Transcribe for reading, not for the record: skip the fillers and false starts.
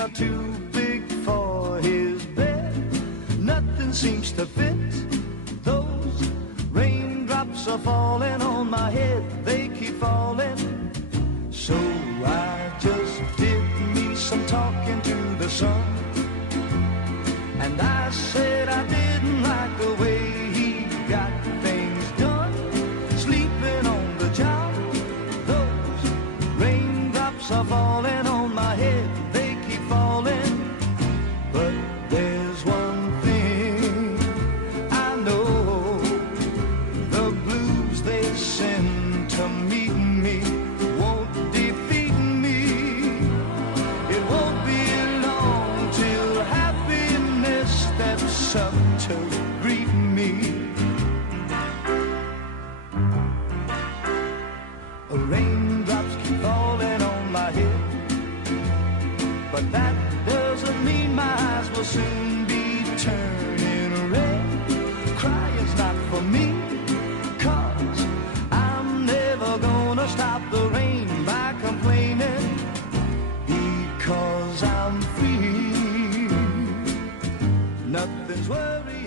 are too big for his bed. Nothing seems to fit. Those raindrops are falling on my head. They keep falling. So I just did me some talking to the sun. And I said I didn't like the way he got things done. Sleeping on the job. Those raindrops are falling on my head. They keep falling. But there's one thing I know. The blues they send to meet me won't defeat me. It won't be long till happiness steps up to greet me. Raindrops keep falling on my head, but that doesn't mean my eyes will soon be turning red. Crying's not for me, 'cause I'm never gonna stop the rain by complaining, because I'm free. Nothing's worrying.